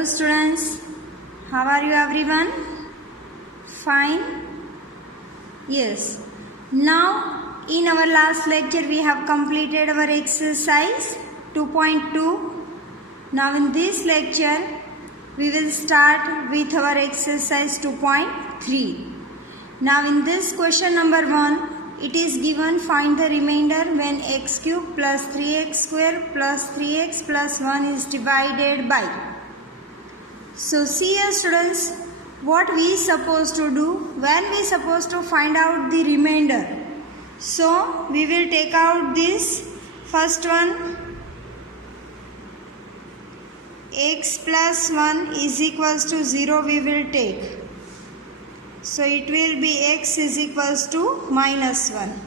Hello students, how are you everyone? Fine? Yes. Now in our last lecture we have completed our exercise 2.2. Now in this lecture we will start with our exercise 2.3. Now in this question number 1, it is given find the remainder when x cube plus 3x square plus 3x plus 1 is divided by. So see here students, what we supposed to do when we supposed to find out the remainder. So we will take out this first one, x plus 1 is equals to 0 we will take. So it will be x is equals to minus 1.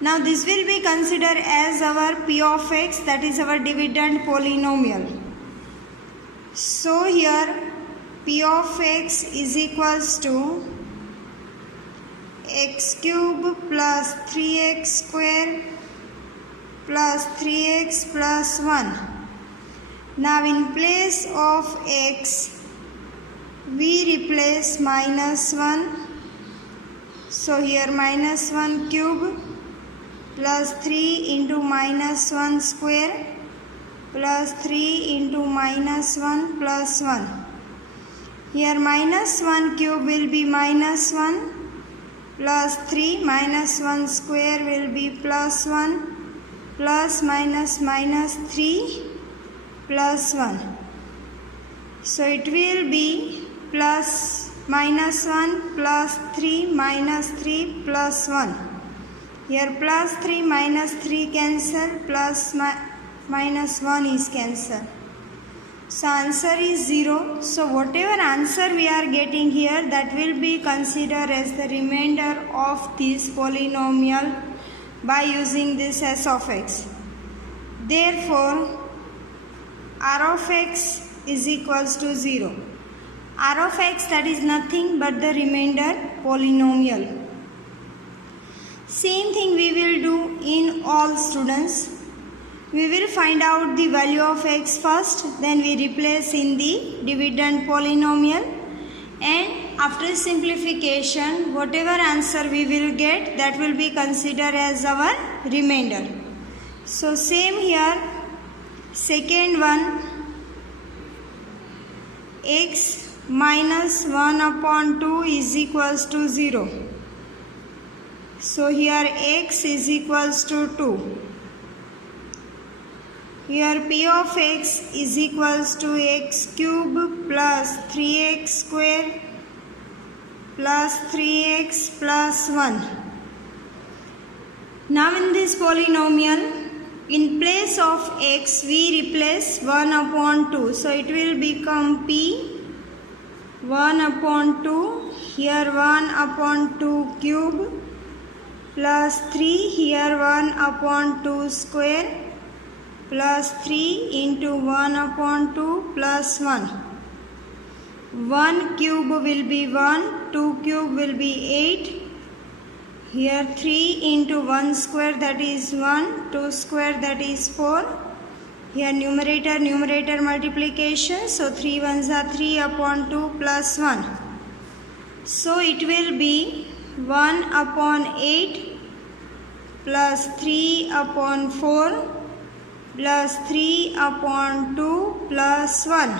Now this will be considered as our p of x, that is our dividend polynomial. So here p of x is equals to x cube plus 3x square plus 3x plus 1. Now in place of x we replace minus 1. So here minus 1 cube plus 3 into minus 1 square plus 3 into minus 1 plus 1. Here minus 1 cube will be minus 1 plus 3 minus 1 square will be plus 1 plus minus 3 plus 1. So it will be plus minus 1 plus 3 minus 3 plus 1. Here plus 3 minus 3 cancel, plus minus 1 is cancel. So answer is 0. So whatever answer we are getting here, that will be considered as the remainder of this polynomial by using this s of x. Therefore r of x is equals to 0. R of x, that is nothing but the remainder polynomial. Same thing we will do in all students. We will find out the value of x first, then we replace in the dividend polynomial, and after simplification whatever answer we will get, that will be considered as our remainder. So same here, second one, x minus 1 upon 2 is equals to 0. So here x is equals to 2. Here p of x is equals to x cube plus 3x square plus 3x plus 1. Now in this polynomial, in place of x we replace 1 upon 2. So it will become p 1 upon 2, here 1 upon 2 cube plus 3, here 1 upon 2 square plus 3 into 1 upon 2 plus 1. 1 cube will be 1, 2 cube will be 8. Here 3 into 1 square, that is 1, 2 square, that is 4. Here numerator multiplication, so 3 ones are 3 upon 2 plus 1. So it will be 1 upon 8 plus 3 upon 4 plus 3 upon 2 plus 1.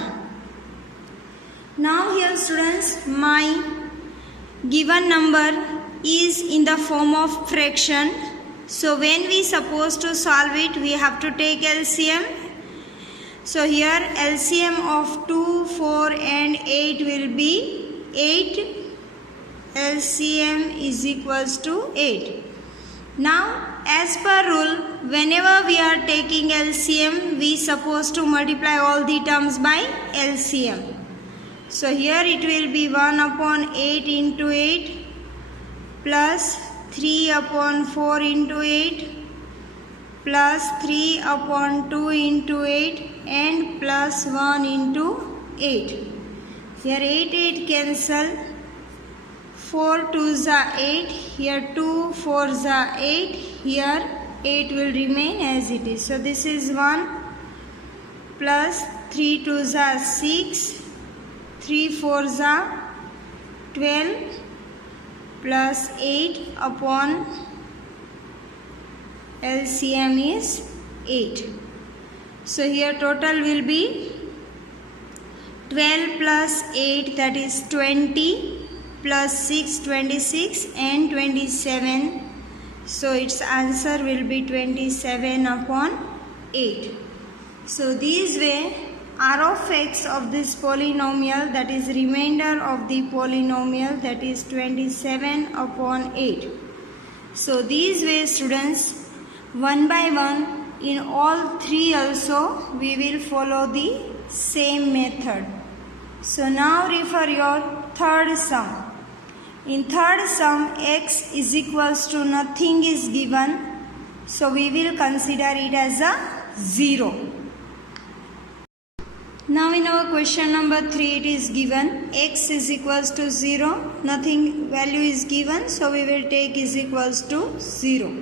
Now here students, my given number is in the form of fraction. So when we supposed to solve it, we have to take LCM. So here LCM of 2, 4 and 8 will be 8. LCM is equals to 8. Now as per rule, whenever we are taking LCM, we supposed to multiply all the terms by LCM. So here it will be 1 upon 8 into 8 plus 3 upon 4 into 8 plus 3 upon 2 into 8 and plus 1 into 8. Here 8 cancel, 4 2s are 8, here 2 4s are 8, here 8 will remain as it is. So this is 1 plus 3 2s are 6 3 4s are 12 plus 8 upon LCM is 8. So here total will be 12 plus 8, that is 20, plus 6 26 and 27. So its answer will be 27 upon 8. So this way R of x of this polynomial, that is remainder of the polynomial, that is 27 upon 8. So these way students, one by one in all three also we will follow the same method. So now refer your third sum. In third sum x is equals to nothing is given, so we will consider it as a 0. Now in our question number 3 it is given x is equals to 0, nothing value is given, so we will take is equals to 0.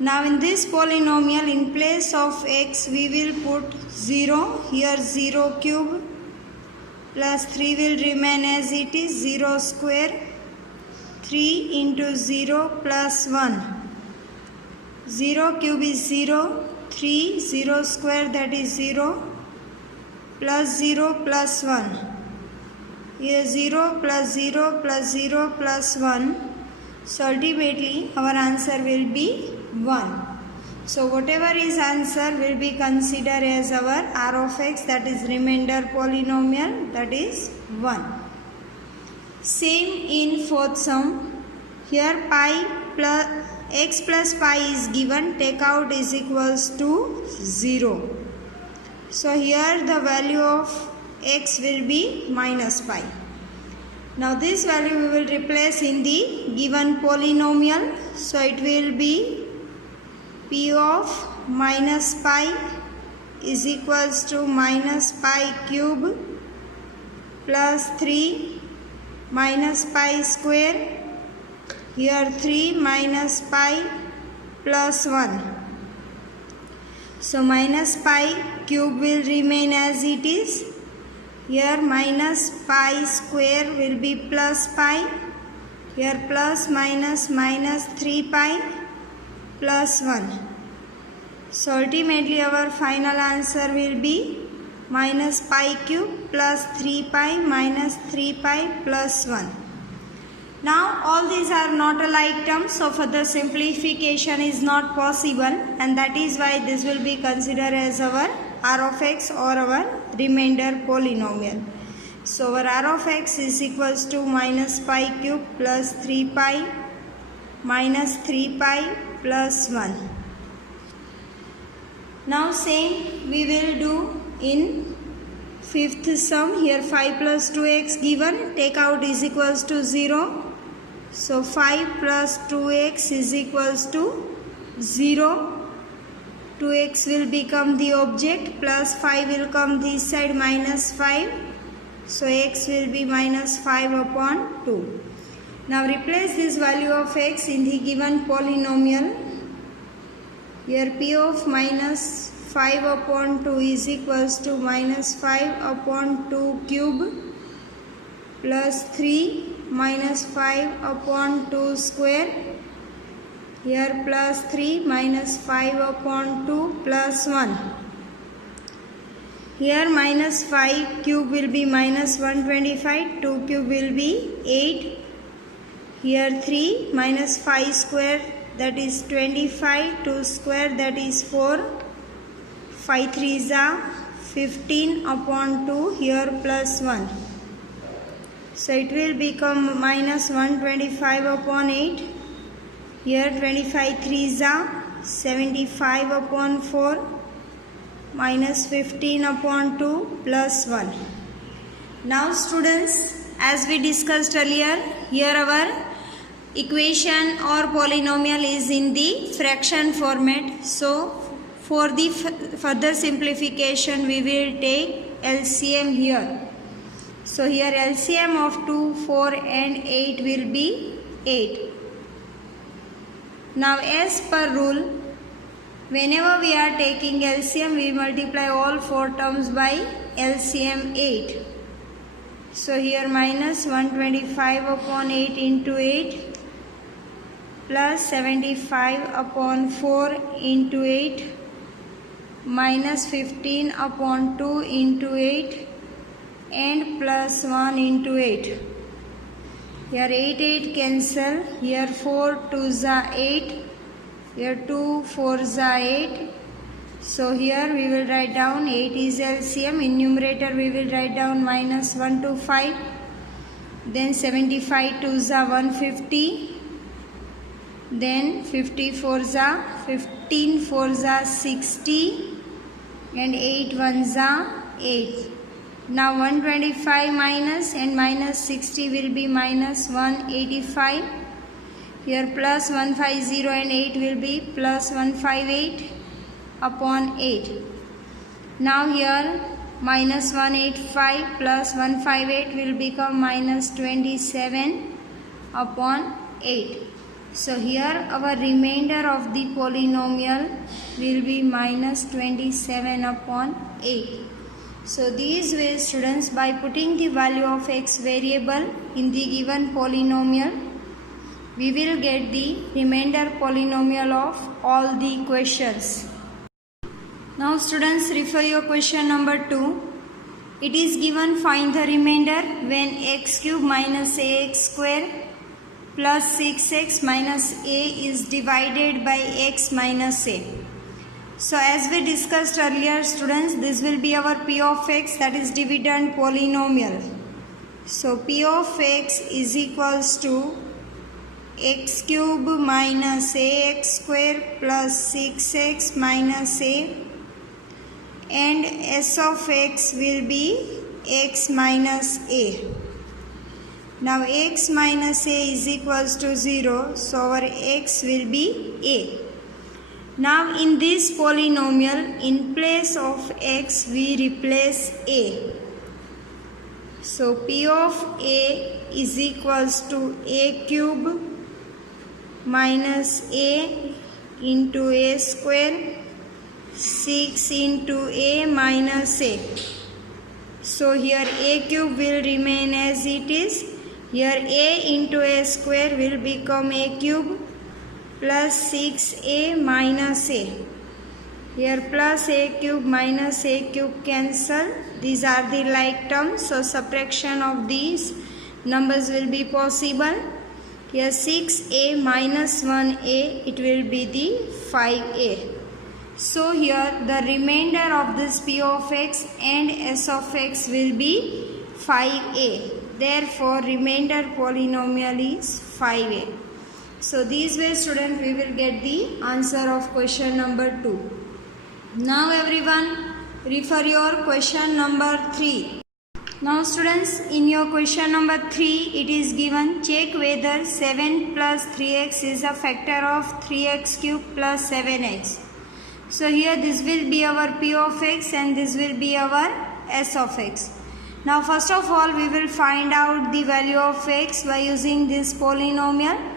Now in this polynomial, in place of x we will put 0, here 0 cube plus 3 will remain as it is, 0 square, 3 into 0 plus 1, 0 cube is 0, 3, 0 square, that is 0, plus 0 plus 1, here 0 plus 0 plus 0 plus 1, so ultimately our answer will be 1. So whatever is answer will be considered as our R of x, that is remainder polynomial, that is 1. Same in fourth sum, here pi plus x plus pi is given, take out is equals to 0. So here the value of x will be minus pi. Now this value we will replace in the given polynomial. So it will be p of minus pi is equals to minus pi cube plus 3 minus pi square, here 3 minus pi plus 1. So minus pi cube will remain as it is, here minus pi square will be plus pi, here plus minus minus 3 pi plus 1. So ultimately our final answer will be minus pi cube plus 3 pi minus 3 pi plus 1. Now all these are not alike terms, so further simplification is not possible, and that is why this will be considered as our R of x or our remainder polynomial. So our R of x is equals to minus pi cube plus 3 pi minus 3 pi plus 1. Now same we will do in fifth sum. Here 5 plus 2x given, take out is equals to 0. So 5 plus 2x is equals to 0. 2x will become the object, plus 5 will come this side, minus 5. So x will be minus 5 upon 2. Now replace this value of x in the given polynomial. Here p of minus 5 upon 2 is equals to minus 5 upon 2 cube plus 3 minus 5 upon 2 square, here plus 3 minus 5 upon 2 plus 1. Here minus 5 cube will be minus 125, 2 cube will be 8. Here 3 minus 5 square, that is 25, 2 square, that is 4. 5 3s are 15 upon 2, here plus 1. So it will become minus 125 upon 8. Here 25 3s are 75 upon 4 minus 15 upon 2 plus 1. Now students, as we discussed earlier, here our equation or polynomial is in the fraction format. So for the further simplification we will take LCM here. So here LCM of 2, 4 and 8 will be 8. Now as per rule, whenever we are taking LCM, we multiply all 4 terms by LCM 8. So here minus 125 upon 8 into 8 plus 75 upon 4 into 8 minus 15 upon 2 into 8 and plus 1 into 8. Here 8 cancel, here 4 2s are 8, here 2 4s are 8. So here we will write down 8 is LCM. In numerator we will write down minus 125. Then 75 2s are 150. Then 54s are 15 4s are 60 and 8 1s are 8. Now 125 minus and minus 60 will be minus 185. Here plus 150 and 8 will be plus 158 upon 8. Now here minus 185 plus 158 will become minus 27 upon 8. So here our remainder of the polynomial will be minus 27 upon 8. So these ways, students, by putting the value of x variable in the given polynomial, we will get the remainder polynomial of all the questions. Now students, refer your question number 2. It is given find the remainder when x cube minus ax square plus 6x minus a is divided by x minus a. So as we discussed earlier, students, this will be our p of x, that is dividend polynomial. So p of x is equals to x cube minus ax square plus 6x minus a, and s of x will be x minus a. Now x minus a is equals to 0, so our x will be a. Now in this polynomial, in place of x we replace a. So p of a is equals to a cube minus a into a square 6 into a minus a. So here a cube will remain as it is. Here a into a square will become a cube plus 6a minus a. Here plus a cube minus a cube cancel. These are the like terms, so subtraction of these numbers will be possible. Here 6a minus 1a, it will be the 5a. So here the remainder of this p of x and s of x will be 5a. Therefore remainder polynomial is 5a. So these way, student, we will get the answer of question number 2. Now everyone, refer your question number 3. Now students, in your question number 3, it is given check whether 7 plus 3x is a factor of 3x cube plus 7x. So here this will be our p of x and this will be our s of x. Now first of all, we will find out the value of x by using this polynomial.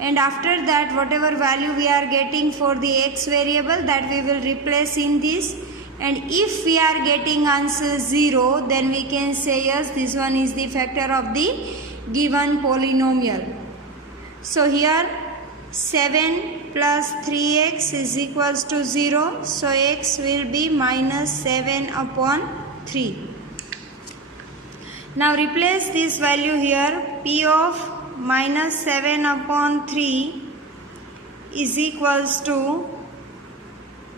And after that, whatever value we are getting for the x variable, that we will replace in this. And if we are getting answer 0, then we can say yes, this one is the factor of the given polynomial. So here 7 plus 3x is equals to 0. So x will be minus 7 upon 3. Now replace this value here. P of minus 7 upon 3 is equals to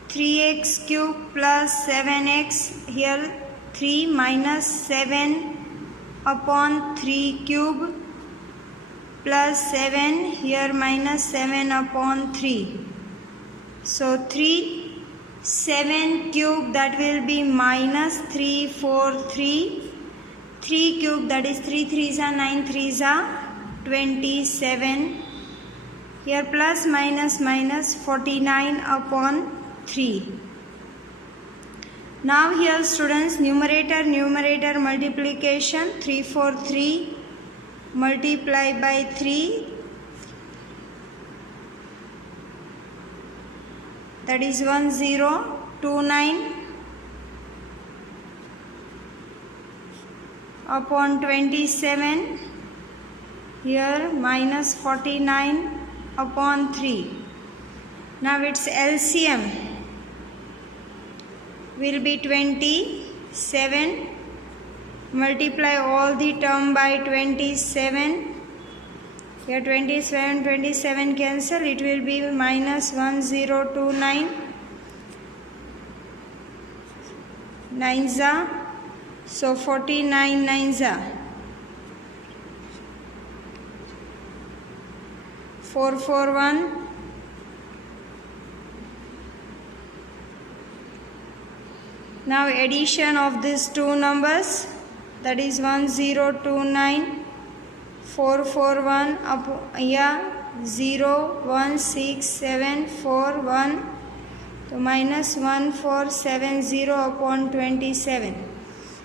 3x cube plus 7x. Here 3 minus 7 upon 3 cube plus 7. Here minus 7 upon 3. So 3 7 cube, that will be minus 3 4 3. 3 cube, that is 3 3s are 9 3s are 27. Here plus minus minus 49 upon 3. Now here students, numerator multiplication, 3 4 3 multiply by 3, that is 1029 upon 27. Here minus 49 upon 3. Now its LCM will be 27. Multiply all the term by 27. Here 27 cancel, it will be minus 1029. 9s, so 49 9s, 441. Now addition of these two numbers, that is 1029, 441 here 01671, so minus 1470 upon 27.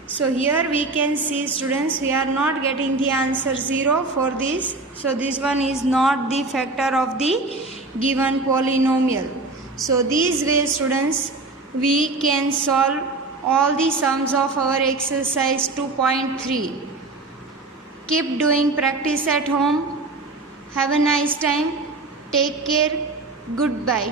So here we can see, students, we are not getting the answer 0 for this. So this one is not the factor of the given polynomial. So these ways, students, we can solve all the sums of our exercise 2.3. Keep doing practice at home. Have a nice time. Take care. Goodbye.